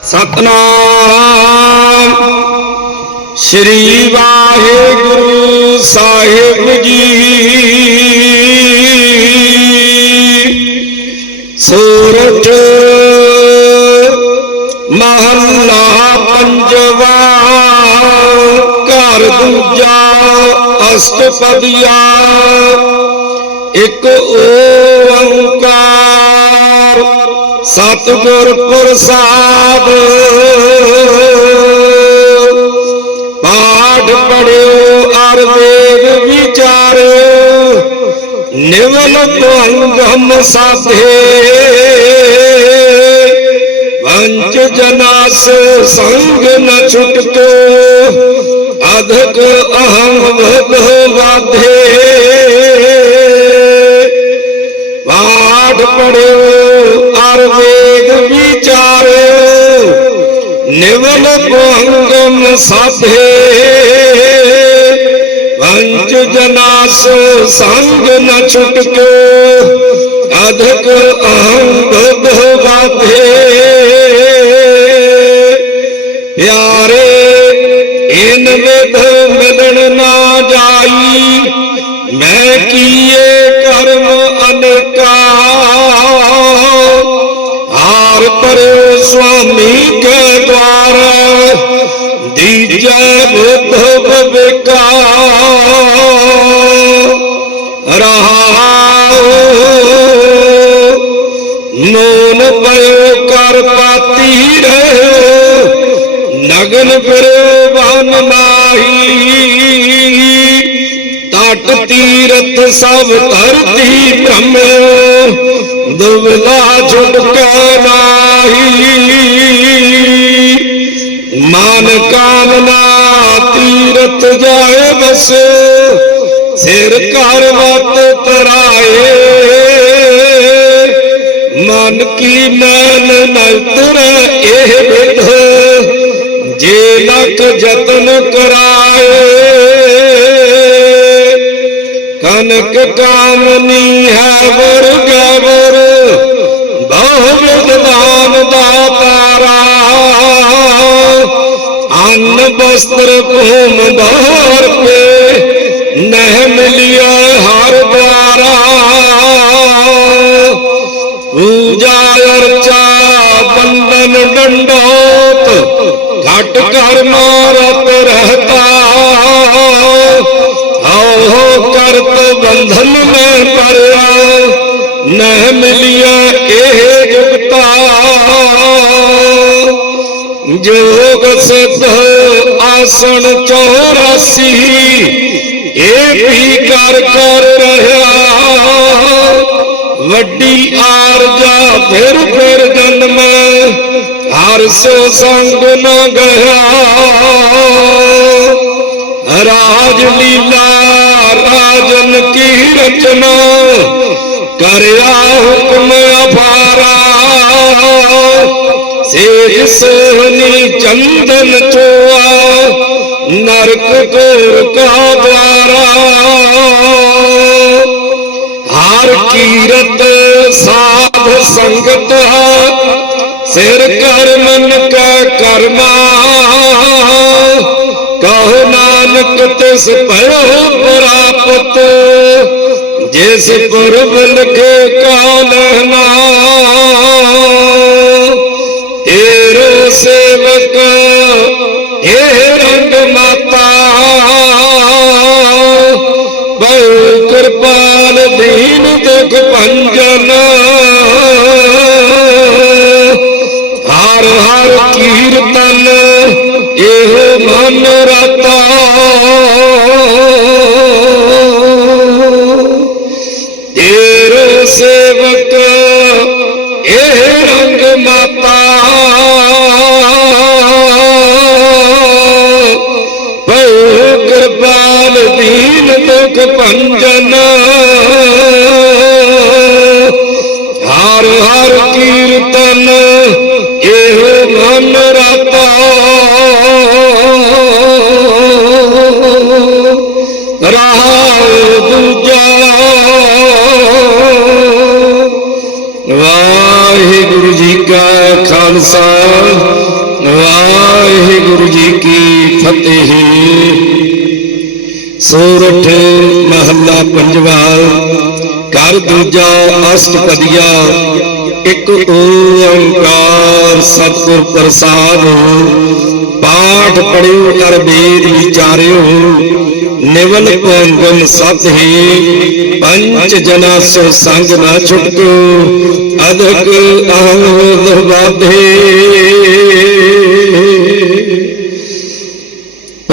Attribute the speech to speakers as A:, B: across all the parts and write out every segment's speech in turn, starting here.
A: ਸਤਨਾਮ। ਸ੍ਰੀ ਵਾਹਿਗੁਰੂ ਸਾਹਿਬ ਜੀ। ਸੂਰਜ ਮਹੱਲਾ ਪੰਜਵਾ ਘਰ ਦੂਜਾ ਅਸ਼ਟਪਦੀਆ। ਇੱਕ ਓੰਕਾਰ ਸਤਿਗੁਰ ਪ੍ਰਸਾਦ। ਪਾਠ ਪੜਿਓ ਅਰ ਵੇਦ ਵਿਚਾਰਿਓ। ਨਿਵਲ ਭੰਗਮ ਸਾਧੇ। ਵੰਚ ਜਨਾਸ ਸੰਗ ਨ ਛੁਟਕੋ। ਅਧਕ ਅਹੰ ਭਗ ਵਾਧੇ। ਸਾਧੇ ਵੰਚ ਜਨਾਸ ਸੰਗ ਨ ਛੁਟਕੋ। ਅਧਕ ਅਹੰ ਭਗ ਵਾਧੇ। ਪਿਆਰੇ ਦੀਜੈ ਬੁੱਧ ਬਵੇਕਾ ਰਹਾਉ। ਨੂਨ ਪਇਓ ਕਰ ਪਾਤੀ ਰਹਿ ਨਗਨ ਫਿਰੋ ਬਨ ਮਾਹੀ। ਤਟ ਤੀਰਥ ਸਭ ਧਰਤੀ ਭ੍ਰਮ ਦੁਬਲਾ ਛੁਟਕਾ ਨਾਹੀ। ਕਾਮਨਾ ਤੀਰਥ ਜਾਏ ਬਸ, ਸਿਰ ਘਰ ਵਤ ਤਰਾਏ। ਮਨ ਕੀ ਮੈਲ ਨਲਤਰ ਇਹ ਵਿਧ, ਜੇ ਲਖ ਜਤਨ ਕਰਾਏ। ਕਨਕ ਕਾਮਨੀ ਹੈ ਵਰ ਗਵਰ, ਬਹੁ ਵਿਦਵਾਨ ਬਸਤਰ ਭੂਮ ਪੇ ਨਹਿ ਮਿਲਿਆ ਹਰ ਦੁਆਰਾ ਪੂਜਾ ਅਰਚਾ ਬੰਦਨ ਡੰਡੋਤ, ਘਟ ਕਰ ਮਾਰਤ ਰਹਤਾ। ਆਹੋ ਕਰਤ ਬੰਧਨ ਮੈਂ ਪਰਿਆ ਨਹਿ ਮਿਲਿਆ ਇਹ ਜੁਗਤਾ ਜੋਗ ਸਿੱਧ ਆਸਣ 84 ਇਹ ਵੀ ਕਰ ਕਰ ਰਹਾ। ਵੱਡੀ ਆਰਜਾ ਫਿਰ ਫਿਰ ਜਨਮ, ਹਰ ਸੋ ਸੰਗ ਨਾ ਗਿਆ ਰਾਜ ਲੀਲਾ, ਰਾਜਨ ਕੀ ਰਚਨਾ, ਕਰਿਆ ਹੁਕਮ ਸੇਜ ਸੋਹਣੀ ਚੰਦਨ ਚੋਆ, ਨਰਕ ਕੋਰ ਕਾ ਦਵਾਰਾ। ਹਰ ਕੀਰਤ ਸਾਧ ਸੰਗਤ, ਸਿਰ ਕਰ ਮਨ ਕਾ ਕਰਮਾ। ਕਹੋ ਨਾਨਕ ਤਿਸ ਭਇਓ ਪ੍ਰਾਪਤ, ਜਿਸ ਪੁਰਬ ਲਖੇ ਕਾਲਨਾ ਤੇਰੋ ਸੇਵਕ ਇਹ ਰੰਗ ਮਾਤਾ ਬਹੁ ਕਿਰਪਾਲ ਦੀਨ ਦੁਖ ਭੰਜਨ ਦੁਖ ਭੰਜਨ। ਹਰ ਹਰ ਕੀਰਤਨ ਇਹੋ ਮਨ ਰਤਾ। ਰਹਾਉ ਦੂਜਾ। ਵਾਹਿਗੁਰੂ ਜੀ ਕਾ ਖਾਲਸਾ, ਵਾਹਿਗੁਰੂ ਜੀ ਕੀ ਫਤਿਹ। ਸੋਰਠ ਮਹੱਲਾ ਪੰਜਵਾ, ਘਰ ਦੂਜਾ ਅਸ਼ਟਪਦੀਆ ਇੱਕ ਓੰਕਾਰ ਸਤਿਗੁਰ ਪ੍ਰਸਾਦ, ਪਾਠ ਪੜਿਓ ਕਰ ਵੇਦ ਵਿਚਾਰਿਓ, ਨਿਵਲ ਪੰਗਨ ਸਤ ਹੀ, ਪੰਜ ਜਨਾ ਸੋ ਸੰਗ ਨਾ ਛੁਟਕੋ, ਅਦਕ ਆਹੋਦ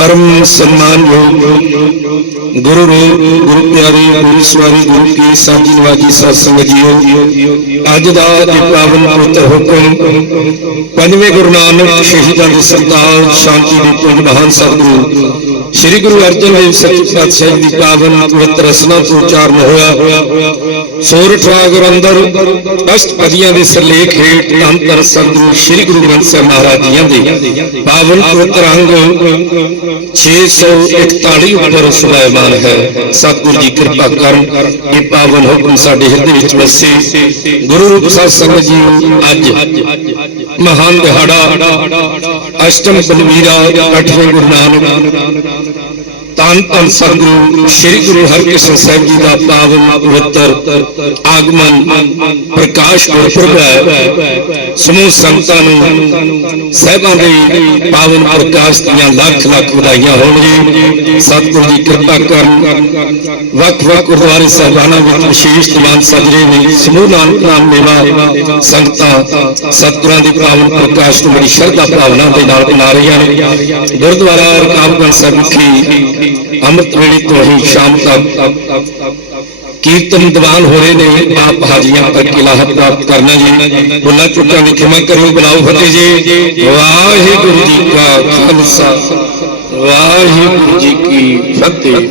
A: ਬਾਧੇ ਪਰਮ ਸਨਮਾਨਯੋਗ ਗੁਰੂ ਰੂਪ, ਗੁਰੂ ਪਿਆਰੇ, ਗੁਰੂ ਸਵਾਰੀ, ਗੁਰੂ ਕੀ ਸਾਜੀ ਨਵਾਜੀ ਸਾਧ ਜੀਓ। ਅੱਜ ਦਾ ਇਹ ਪਾਵਨ ਪਵਿੱਤਰ ਹੁਕਮ, ਪੰਜਵੇਂ ਗੁਰੂ ਨਾਨਕ ਸ਼ਹੀਦਾਂ ਦੇ ਸਰਦਾਰ ਸ਼ਾਂਤੀ ਦੇ ਪੁੰਜ ਮਹਾਨ ਸਤਿਗੁਰੂ, ਸ੍ਰੀ ਗੁਰੂ ਅਰਜਨ ਦੇਵ ਸੱਚੇ ਪਾਤਸ਼ਾਹ ਜੀ ਦੀ ਪਾਵਨ ਪਵਿੱਤਰ ਰਸਨਾ ਤੋਂ ਉਚਾਰਨ ਹੋਇਆ। ਸੋਰਠ ਰਾਗ ਅੰਦਰ ਅਸ਼ਟਪਦੀਆਂ ਦੇ ਸਿਰਲੇਖ ਹੇਠ ਧੰਨ ਧੰਨ ਸਤਿਗੁਰੂ ਸ੍ਰੀ ਗੁਰੂ ਗ੍ਰੰਥ ਸਾਹਿਬ ਮਹਾਰਾਜ ਜੀਆਂ ਦੇ ਪਾਵਨ ਪਵਿੱਤਰ ਅੰਗ 641 ਉੱਪਰ ਸੁਭਾਇਮਾਨ ਹੈ। ਸਤਿਗੁਰੂ ਜੀ ਕਿਰਪਾ ਕਰਨ ਇਹ ਪਾਵਨ ਹੁਕਮ ਸਾਡੇ ਹਿਰਦੇ ਵਿੱਚ ਵਸੇ। ਗੁਰੂ ਰੂਪ ਸਾਧ ਸੰਗਤ ਜੀ, ਅੱਜ ਮਹਾਨ ਦਿਹਾੜਾ ਅਸ਼ਟਮ ਬਲਵੀਰਾ ਅੱਠਵੇਂ ਗੁਰੂ ਨਾਨਕ ਧੰਨ ਧੰਨ ਸਤਿਗੁਰੂ, ਸ੍ਰੀ ਗੁਰੂ ਹਰਕ੍ਰਿਸ਼ਨ ਸਾਹਿਬ ਜੀ ਦਾ ਪਾਵਨ ਪਵਿੱਤਰ ਆਗਮਨ ਪ੍ਰਕਾਸ਼ ਪੁਰਬ ਹੈ। ਸਮੂਹ ਸੰਤਾਂ ਨੂੰ, ਸਹਿਬਾਂ ਦੇ ਪਾਵਨ ਪ੍ਰਕਾਸ਼ ਦੀਆਂ ਲੱਖ ਲੱਖ ਵਧਾਈਆਂ ਹੋਣ ਸਤਿਗੁਰੂ ਜੀ ਕਿਰਪਾ ਕਰਨ ਵੱਖ ਵੱਖ ਗੁਰਦੁਆਰੇ ਸਾਹਿਬਾਨਾਂ ਵਿੱਚ ਵਿਸ਼ੇਸ਼ ਦੀਵਾਨ ਸਜਰੇ ਨੇ ਸਮੂਹ ਨਾਨਕ ਨਾਮ ਮੇਵਾ ਸੰਗਤਾਂ ਸਤਿਗੁਰਾਂ ਦੀ ਪਾਵਨ ਪ੍ਰਕਾਸ਼ ਨੂੰ ਬੜੀ ਸ਼ਰਧਾ ਭਾਵਨਾ ਦੇ ਨਾਲ ਮਨਾ ਰਹੀਆਂ ਨੇ। ਗੁਰਦੁਆਰਾ ਰਕਾਬਗੰਜ ਸਾਹਿਬ ਵਿਖੇ ਅੰਮ੍ਰਿਤ ਵੇਲੇ ਤੋਂ ਹੀ ਸ਼ਾਮ ਤੱਕ ਕੀਰਤਨ ਦੀਵਾਨ ਹੋ ਰਹੇ ਨੇ। ਆਪ ਹਾਜੀਆਂ ਪਰ ਕਿਲਾਹ ਪ੍ਰਾਪਤ ਕਰਨਾ ਜੀ। ਬੁੱਲਾ ਚੁੱਕਾਂ ਦੀ ਖਿਮਾ ਕਰਿਓ ਬੁਲਾਓ ਫਤਿਹ ਜੀ। ਵਾਹਿਗੁਰੂ ਜੀ ਕਾ ਖਾਲਸਾ। ਵਾਹਿਗੁਰੂ ਜੀ ਕੀ ਫਤਿਹ।